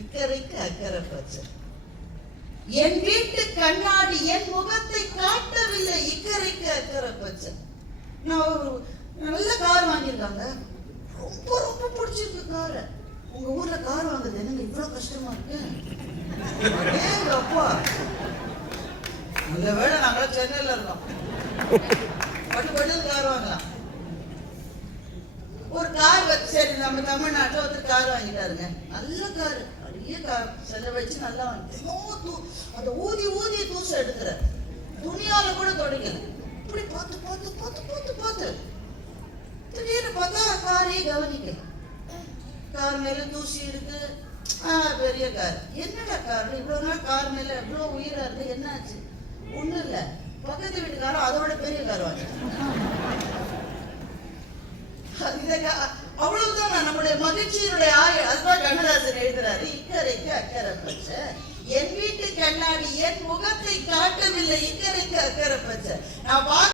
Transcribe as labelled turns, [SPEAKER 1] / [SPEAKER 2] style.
[SPEAKER 1] இக்கரைக்கு அக்கறை பச்சை என் வீட்டு கண்ணாடி என் முகத்தை காட்டவில்லை. இக்கரைக்கு அக்கறை பச்சை நான் ஒரு நல்ல கார் வாங்கியிருக்காங்க. ரொம்ப ரொம்ப பிடிச்சிருக்கு காரை. உங்க ஊர்ல கார் வாங்குறது என்னங்க இவ்வளவு கஷ்டமா இருக்கு? அப்பா? நல்ல வேலை நாங்களாம் சென்னையில இருக்கோம் பட்டு பட்டு கார் வாங்கலாம். சரி நம்ம தமிழ்நாட்டில் ஒருத்தர் கார் வாங்கிட்டாருங்க. நல்ல கார் பெரிய கார் செலவழிச்சு நல்லா வாங்கி அந்த ஊதி ஊதி தூசு எடுக்கிற. துணியால கூட தொடங்கல இப்படி பார்த்து பார்த்து பார்த்து பார்த்து பார்த்து. திடீர்னு பார்த்தா காரையே கவனிக்கல. கார் மேல தூசி இருக்கு. ஆ பெரிய கார் என்னடா கார் இவ்வளவு நாள் கார் மேல இவ்வளவு உயிரா இருக்கு என்னாச்சு? ஒண்ணும் இல்ல. பக்கத்து வீட்டுக்காரன் அதோட பெரிய கார் வாங்கிட்டான். இதுக்கு அவ்வளவுதான். நம்முடைய மகிழ்ச்சியினுடைய ஆயுள் அதுதான் கண்ணதாசன் எழுதுறாரு இக்கரைக்கு அக்கறை பச்ச என் வீட்டு கண்ணாடி என் முகத்தை காட்டவில்லை. இக்கரைக்கு அக்கறை பச்ச நான்